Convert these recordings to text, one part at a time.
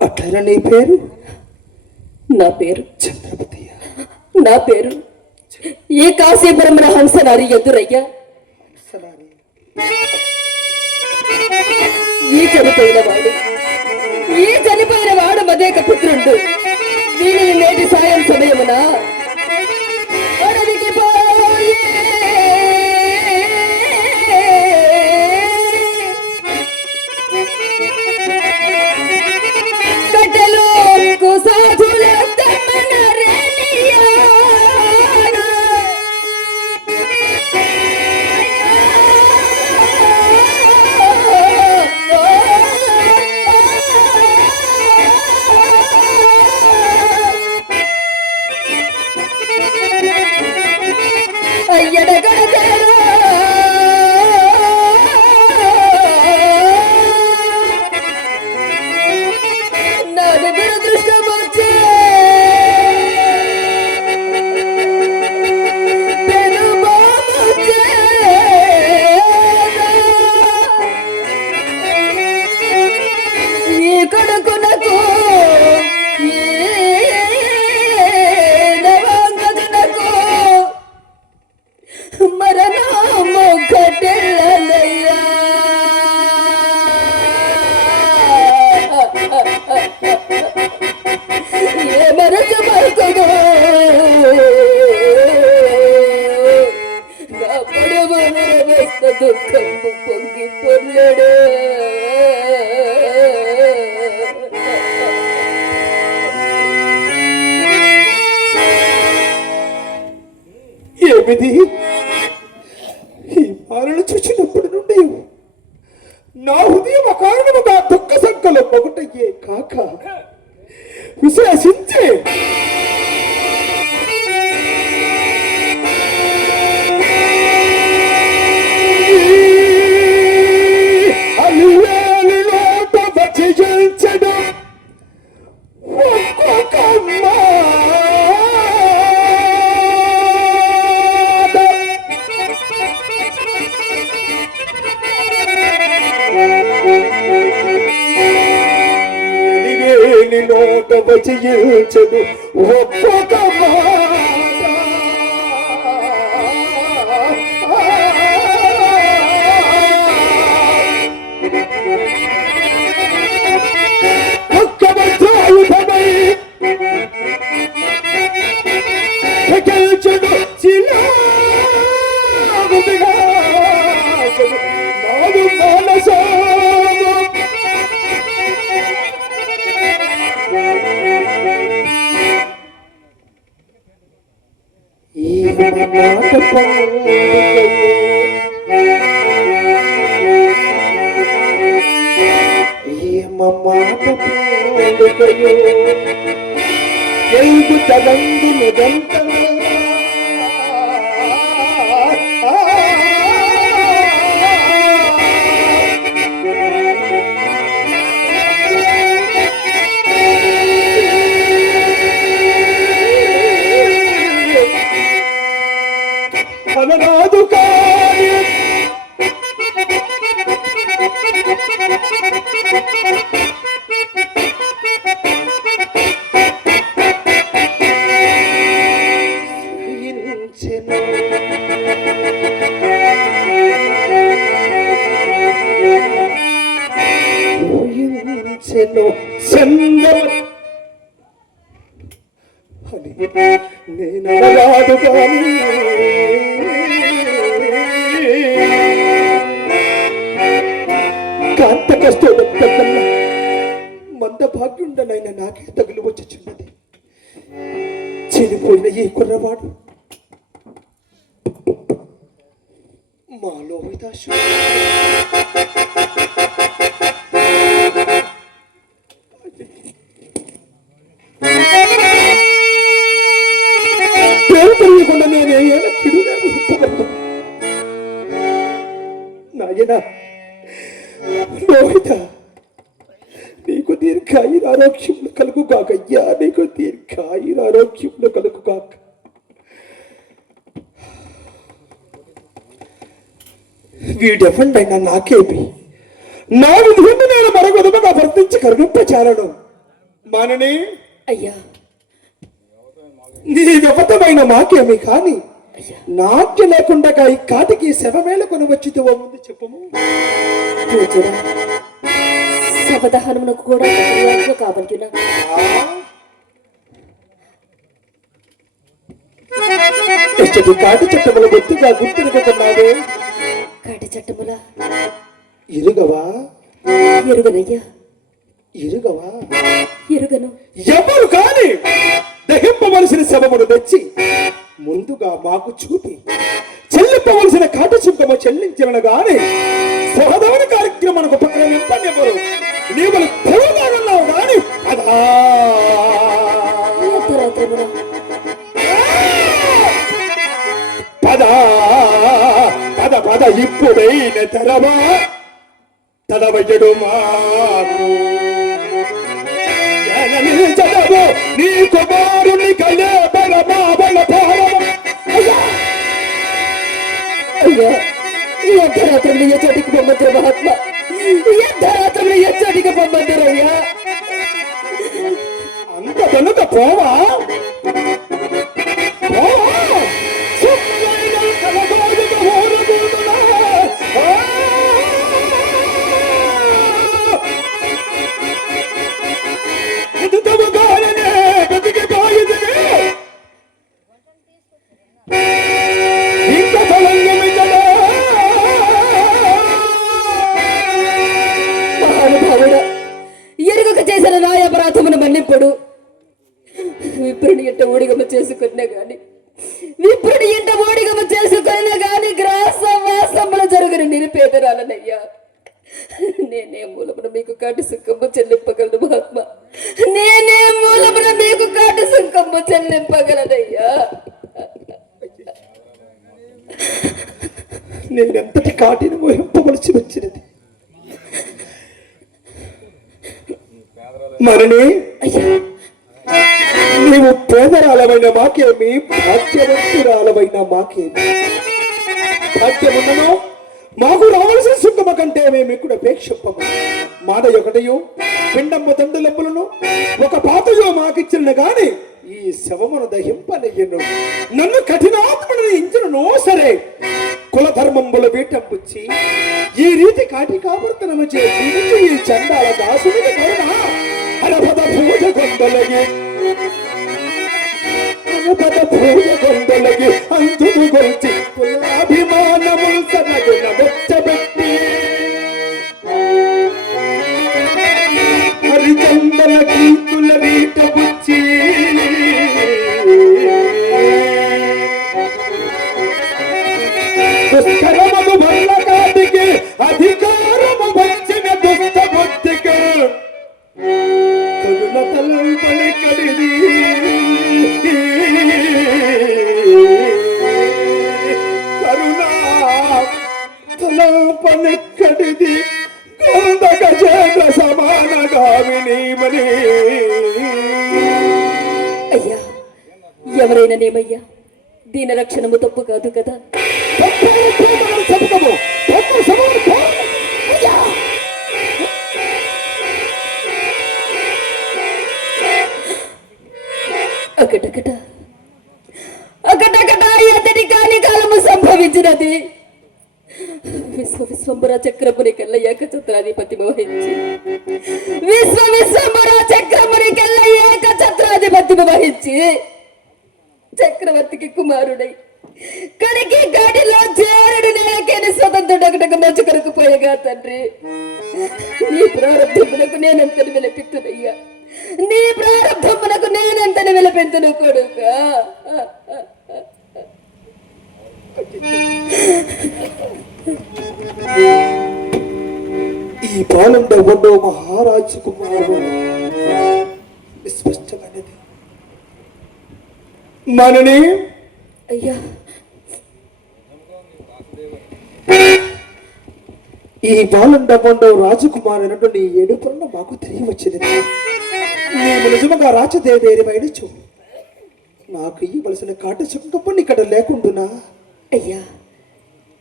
అట్లా నీ పేరు? నా పేరు చంద్రపతి. నా పేరు ఈ కాశీపురం హంసనారి ఎదురయ్యా. ఈ చనిపోయిన వాడు మదేక పుత్రుండు. దీనిని నేటి సాయం సమయమున అడవికి పోయి కట్టెలు కుసాధుల దుఃఖము పొంగి పొర్లడు. ఏమిది? ఈ బాలను చూసినప్పటి నుండి నా హృదయం అకారణముగా దుఃఖ సంకలం ఒకటయ్యే కాక విశ్లేషించే నోట వచించదు ఒక్కొక్క గెలుచుడు చిలాగుదిగా నాదు మనస ఎల్గు తగందు నిదంత అనరాదు కాని నేనరాదు కాని కాంత కష్టపడకల్లా మంద భాగ్యుండనైన నాకే తగులు వచ్చుచున్నది. చనిపోయిన ఈ కుర్రవాడు మా లోహితాశు పేరు తెలియకుండా నేను ఏమైనా కిడునే నాయన లోహిత, నీకు దీర్ఘాయురారోగ్యములు కలుగుగాకయ్యా, నీకు దీర్ఘాయురారోగ్యములు కలుగుగాక. వీడెవ్వండైనా నాకేమి, నా విధులను నేను మరొకదుగా వర్తించి కరుణింపచారను. మనని అయ్యా నీ వ్యవతమైన మాకేమి కాని అయ్యా నాట్య లేకుండా ఈ కాటికి శవమేళ కొని వచ్చితో ముందు చెప్పము. పూజరా శపథహనమునకు కూడా క్రియాత్మ కావలసిన ఇచ్చటి కాటి చట్టముల బొత్తిగా గుర్తునుకున్నావే. కాటి చట్టముల ఇరుగవా ఎరుగనయ్యా ఇరుగవా ఎరుగను. ఎవరు కాని దహింపవలసిన శవమును తెచ్చి ముందుగా మాకు చూపి చెల్లింపవలసిన కాటి చుక్కము చెల్లించిన గాని సహదవన కార్యక్రమానికి ఉపక్రమింపనివ్వరు. నీవులు తెలవదాగన్నావు గాని అదా అర్ధరాత్రమున పద పద పద ఇప్పుడైన తెరవా తడవయ్యడు మాకు చదవు నీ కుమారుని కలే బల బాబల అయ్యా ఈ అర్ధరాత్రులు ఏ చోటికి పొమ్మంటారు మహాత్మ? ఈ అర్ధరాత్రులు ఏ చోటికి పొమ్మంటారు అయ్యా? అంత వెనుక పోవా మహానుభావుడా, ఎరుగక చేసిన నా అపరాధమును మన్నింపుడు. విప్రుని ఇంట ఊడిగమ చేసుకున్నా గాని గ్రాస వాసములు జరుగుని నిరుపేదరాలనయ్యా. నేనే మూలమున మీకు కాటి సుఖము చెల్లింపగలను మహాత్మ. నేనే మూలమున మీకు కాటి సుఖము చెల్లింపగలనయ్యా. నేనెంతటి కాటిని మోహింపవలసి వచ్చినది. మరణి అయ్యా నీవు పేదరాలమైన మాకేమి భాగ్యవంతురాలమైన మాకేమి భాగ్యమున్నను మాకు రావలసిన సుఖమ కంటే మేము ఇక్కడ అపేక్షింపము. మాట ఒకటయో పిండమ్మ తండ్రులెంబులను ఒక పాతయో మాకిచ్చిన గాని ఈ శవమును దహింపనయ్యను. నన్ను కఠినాత్మను ఇంచను సరే కులధర్మంబుల వీటం పుచ్చి ఈ రీతి కాటి కావర్తనము చేసి ఈ చండాల దాసునికి కరుణ హరపద పూజ కొండలగి హరపద పూజ కొండలగి అంతుము గొల్చి కులాభిమానము సనగున వెచ్చబెట్టి హరిచందన కీర్తుల వీట పుచ్చి దుష్కరమను వల్ల కాటికి అధికారము వచ్చిన దుష్ట బుద్ధికి కరుణ తలంపని కడిది కరుణ తలంపని కడిది కొందక చేత సమానగా వినీమని. అయ్యా ఎవరైనా నేమయ్యా దీని రక్షణము తప్పు కాదు కదా. చెప్తాము తప్పు సమాన అకటకట అకటకట అతని కాని కాలము సంభవించినది. విశ్వంబర చక్రముని కల్ల ఏకఛత్రాధిపతి వహించి విశ్వంబర చక్రముని కల్ల ఏకఛత్రాధిపతి వహించి చక్రవర్తికి కుమారుడై కడికి గాడిలో చేరుడు నేలకేని స్వతంత్రుడగటకు మంచు కొరకు పోయగా తండ్రి నీ ప్రారంభమునకు నేనెంతని విలపిస్తున్నయ్యా. నీ ప్రారంభమునకు నేనెంతని విలపెంతును కొడుక. ఈ బాలుండ ఒడ్డో మహారాజు కుమారుడు స్పష్టమైనది. మనని అయ్యా ఈ బాలుండ ఒడ్డో రాజకుమారుడు నీ ఏడుపున్న మాకు తెలియవచ్చినది. నీవు నిజముగా రాజదేవేరిమైనచు నాకు ఇవ్వవలసిన కాట చుక్కప్పుడు ఇక్కడ లేకుండునా. అయ్యా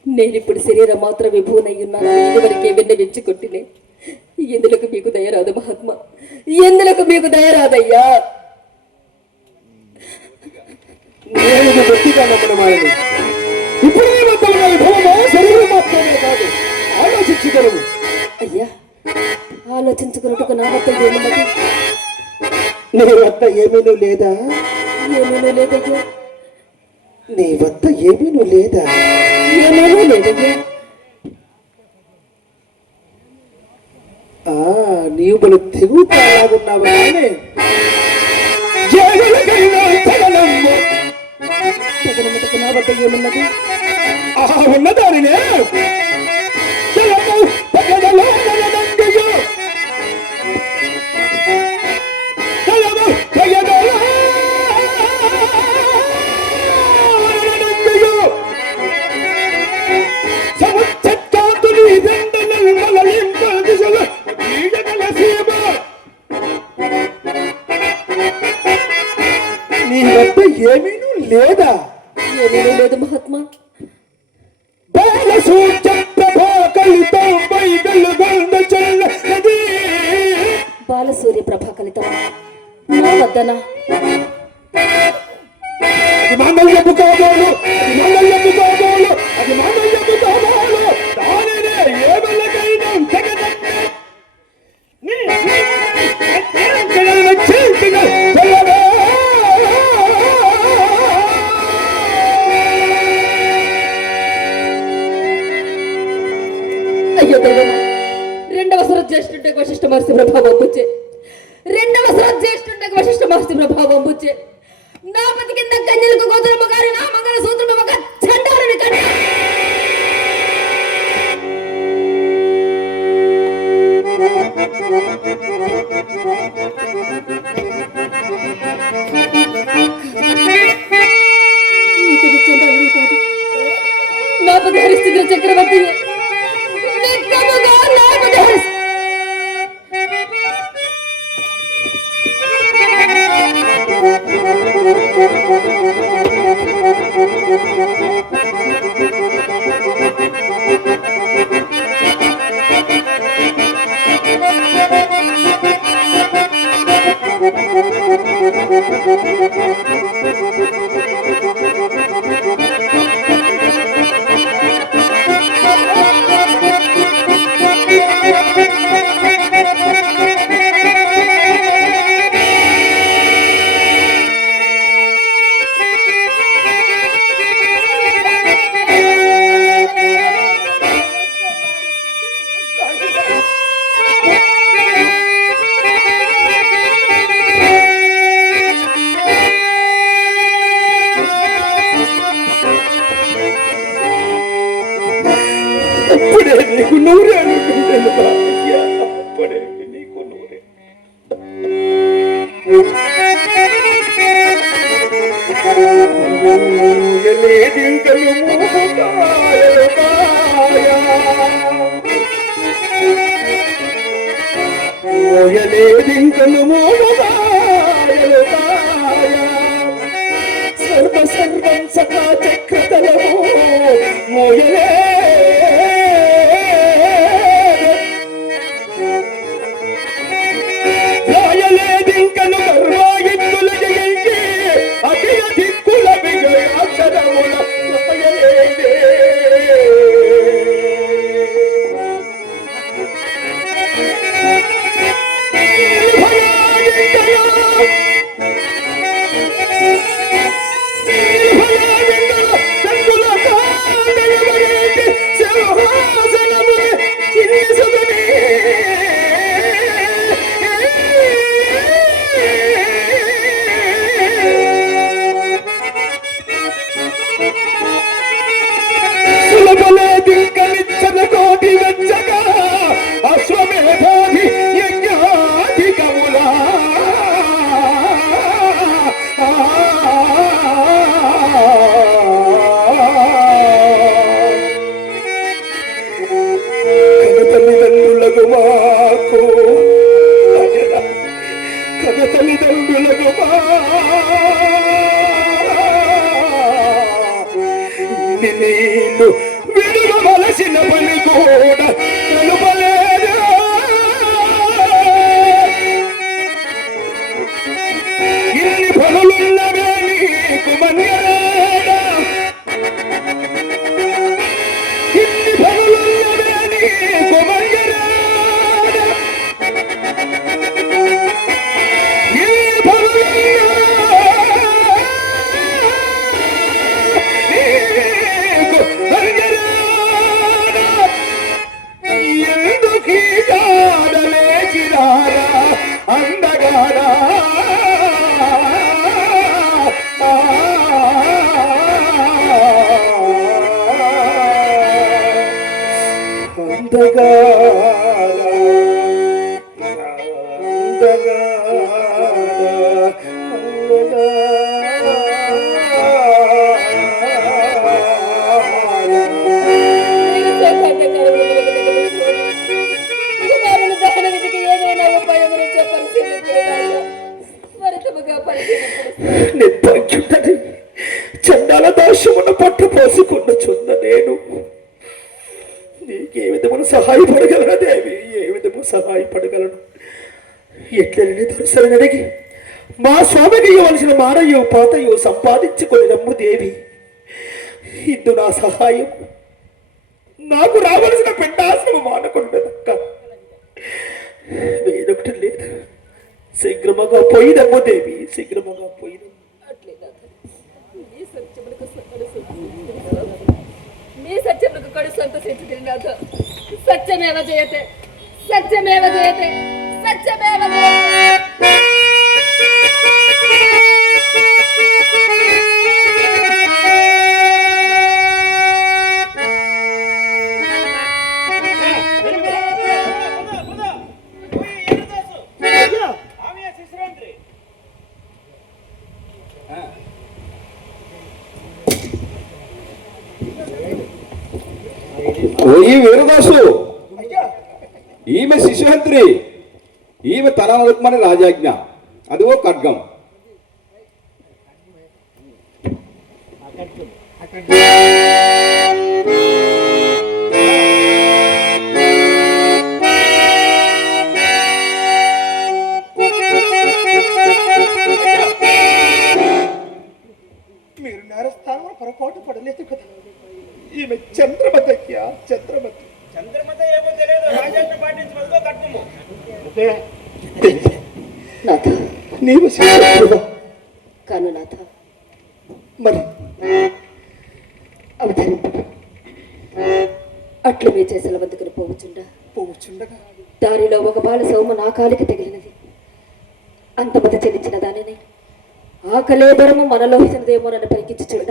నేనిప్పుడు శరీరం మాత్రం విభూనయ్యున్నాను. ఇదివరకే విన్నవించుకుంటునే ఎందులకు మీకు దయరాదు మహాత్మా, ఎందులకు మీకు దయరాదయ్యా? నేను గట్టిగా నమ్మడం ఆయన ఇప్పుడు నీ వద్ద ఉన్న విభవమో శరీరం మాత్రమే కాదు, ఆలోచించగలవు. అయ్యా, ఆలోచించుకున్నట్టుకు నా వద్ద ఏమున్నది? నీ వద్ద ఏమీనూ లేదా? ఏమేమో లేదయ్యా, నీ వద్ద ఏమీనూ లేదా? ఏమేమో లేదయ్యా. నీవు బలు తెగుతాగున్నావు కానీ తగినట్టుకు నా వద్ద ఏమున్నది? ఉన్నదానినే నీ వద్ద ఏమీనూ లేదా? ఏమేమో లేదు మహాత్మా. బాలసూర్య ప్రభా కలితం నా వద్దనా? అది మాంగళ్యము కాబోలు, అది మాంగళ్యము కాబోలు, అది మాంగళ్యము కాబోలు. దానినే ఏ వల్లకైనా తెగదట్టే అయ్యో దైవమా, రెండవ జ్యేష్ఠుంటే వశిష్ఠ మహర్షి ప్రభావం పుచ్చే, రెండవ జ్యేష్ఠుంటే వశిష్ఠ మహర్షి ప్రభావం పుచ్చే. నా పతి కింద కన్యలకు గోత్రము గారి నా మంగళ సూత్రము ఒక చండాలుని కన్య. ఇతడు చండాలుని కాదు, నా పతి హరిశ్చంద్ర చక్రవర్తి. నీకు నూరేళ్ళు అప్పుడే నీకు నూరే. లేదింకలు మోయలేదింకలు మోయలు సర్వ సర్వం సఖా చక్రతలము మోయలే నీళ్ళు విడువలసిన పని కూడా తెలుపలేదు. మీరు సోకండ కరువులు వెలగదగలుగుతారు. కుమారుని దహన విధికి ఏదైనా ఉపాయమును పరిశీలించడం త్వరితముగా పరిశీలించడం. నిర్భాగ్యుడని చండాల దాస్యమును పట్టు పోసుకున్న చున్న నేను నీకు ఏ విధమును సహాయపడగలను దేవి, ఏ విధము సహాయపడగలను? ఎట్లని దొరసలని అడిగి మా స్వామికి ఇవ్వవలసిన మారయ్యో పాతయ్యో సంపాదించుకొని రమ్ము దేవి. ఇందు నా సహాయం నాకు రావలసిన పిండాసనము మానకుండదక్క. వేరొకటి లేదు, శీఘ్రముగా పోయినమ్ము దేవి, శీఘ్రముగా పోయిన. మీ సత్యములకు కడు సంతోషించుకుని నాథ. సత్యమేవ జయతే, సత్యమేవ జయతే, సత్యమేవ జయతే. ఈ వీరదాసు ఈమె శిశుహంత్రి, ఈమె తన రుక్మణి రాజాజ్ఞ, అదిగో ఖడ్గం. మీరు నేరస్థానంలో పొరపాటు పడలేదు కదా. ఈమె చంద్రమతయ్యా, చంద్రమతి. చంద్రమత ఏమో తెలియదు, రాజాజ్ఞ పాటించవద్దు కట్నము. నాథ నీవు శిశుహంత్రివా? కాను నాథ. మరి అవతరింపు అట్లు మీ చేసిన వద్దకుని పోవచ్చుండగా దారిలో ఒక బాల సౌమ నా కాలికి తగిలినది. అంతమత చెల్లించిన దానిని ఆకలే బరము మనలోహితనదేమోనని పరికించి చూడ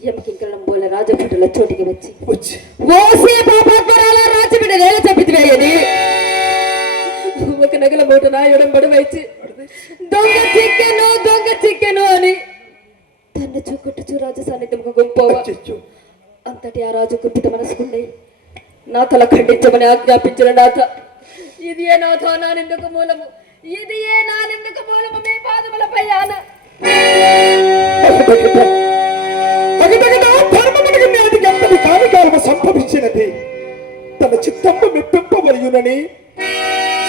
యమకింకరణం బోల రాజభటుల చోటికి వచ్చి ఓసే పాపాత్మరాల రాజబిడ్డ నేల చంపితివేయని ఒక నగల మూట నా ఎడంబడి వచ్చి దొంగ చిక్కెను అని తన్ను చూకొట్టుచు రాజు సాన్నిధ్యముకు గుంపోవా. అంతటి ఆ రాజు కుపిత మనసుకుండే నా తల ఖండించమని ఆజ్ఞాపించిన నాథ. ఇది ఏ నాథ నా నిందుకు మూలము, ఇది ఏ నా నిందుకు మూలము మీ పాదములపై ఆన. సంభవించినది తన చిత్తము మెప్పింపవలయునని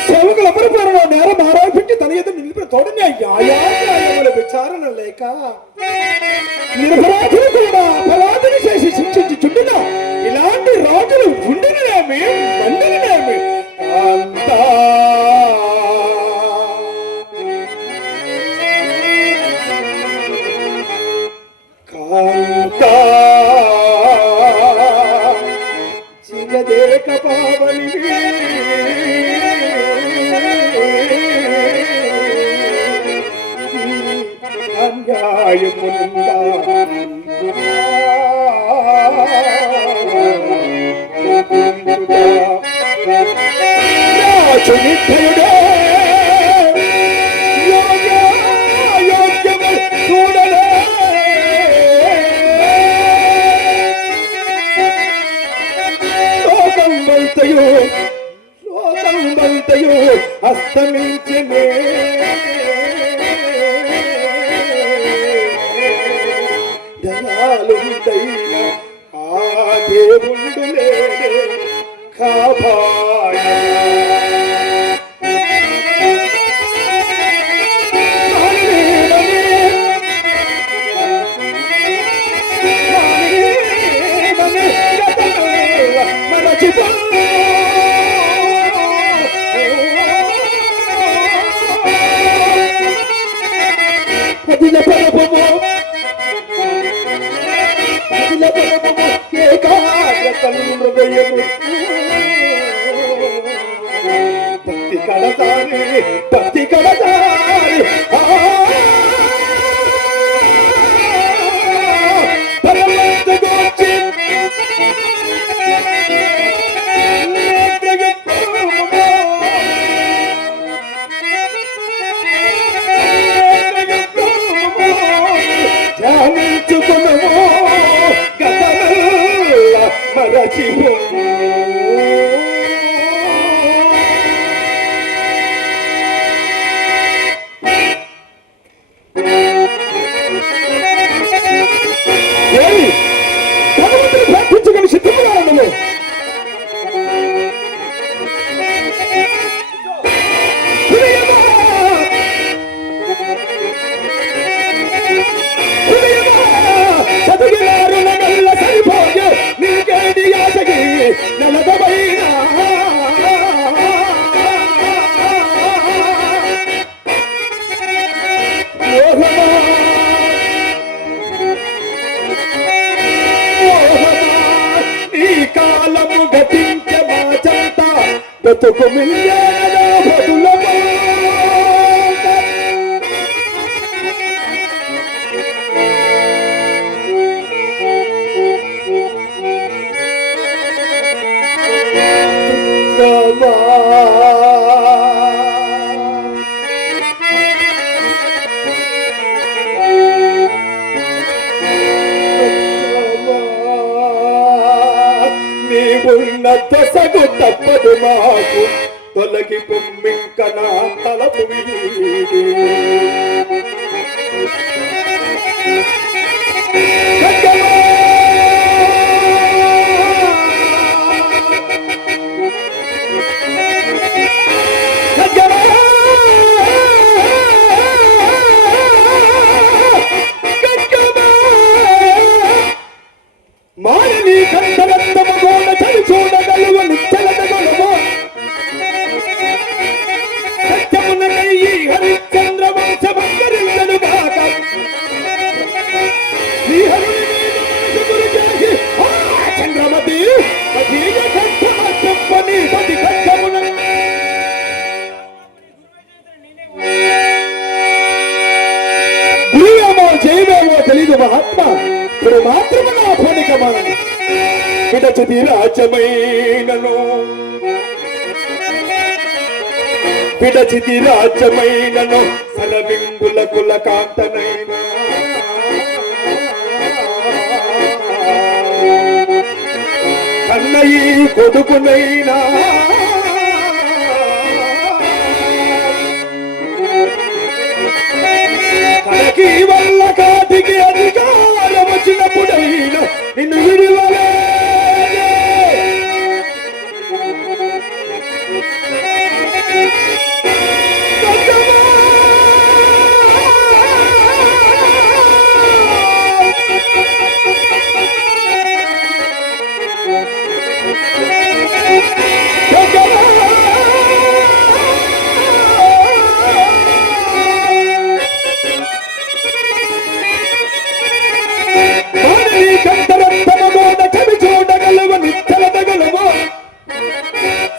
సేవకుల అమరపురంలో నేరం ఆరోపించి తన ఎదురు నిలిపిన తోడని యాయాముల విచారణ లేక నిరపరాధులు కూడా అపరాధిని చేసి శిక్షించుచుండిన ఇలాంటి రాజులు ఉండిననేమి మండిననేమి అంతా కాంతా చిగదేక పావని అన్యాయమునందా రాజునిధయుడే యోగ్యము చూడలే లోకం బంతయో అస్తమించనే దయాలుందైన ఆ దేవుండు లేడే కాపాడ భక్తి కడతారి పరమంతగోచి మరచిపో భగవంతుని ప్రార్థించగలి సిద్ధముగా ఉండవు. సరిపోయే నీకేది ఆశకి నలదమైనా ఈ కాలము గతించే మా చెంత బతుకు మిల్లేదా బదులమా నీవున్న దశకు తప్పదు మాకు తొలగి పొమ్మింక నా తలపు వీడి. ఖడ్గమా ఖడ్గమా మానవి కంఠరత్నము గోడ చలి చూడగలువ నిచ్చలగలువు సత్యమునకై హరిశ్చంద్ర వంశమందరించను గాక శ్రీహరుని మీద మనసు గురిచేసి చంద్రమతి అధీయ కంఠమ చెప్పని పది కంఠమున గురువేమో జయమేమో తెలీదు మహాత్మ ఇప్పుడు మాత్రమే నా పోలిక మనం విడచితి రాజ్యమైనను విడచితి రాజ్యమైనను సలవింగుల కుల కాంతనైన కన్నయి కొడుకునైనా కనకి వల్ల కాటికి అధికారం వచ్చినప్పుడైనా నిన్ను విడివలే కంఠరత్నమోడ చవి చూడగలవ నిచ్చలదగలవు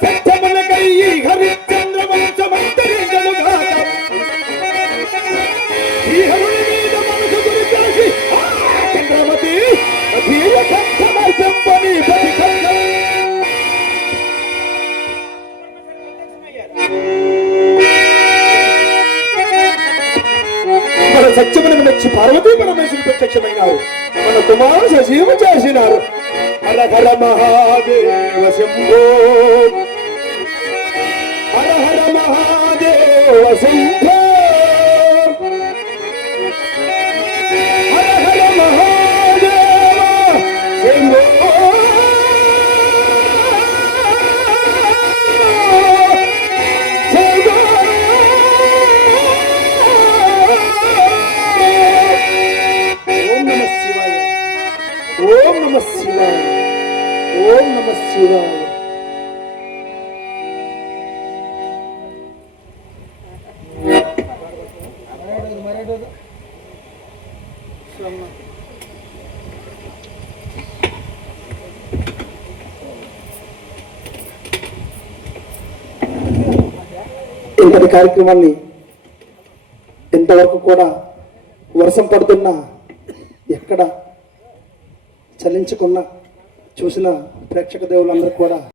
సత్యమునకై హరిశ్చంద్ర వంశమంతరించను గాక శ్రీహరుని మీద మనసు గురిచేసి చంద్రమతి అధీయ కంఠమర్శంపని పది కంఠం మన సత్యమునకు నచ్చి పార్వతీ పరమేశ్వరుడు ప్రత్యక్షమైనారు. మన కుమారు సజీవం చేసినారు. హర హర మహాదేవ శంభో హర హర మహాదేవ శంభో హర హర మహాదేవ శంభో ఓం నమ శివాయ ఓం నమ శివాయ. ఇంతటి కార్యక్రమాన్ని ఇంతవరకు కూడా వర్షం పడుతున్నా ఎక్కడ చలించుకున్న చూసిన ప్రేక్షక దేవులందరూ కూడా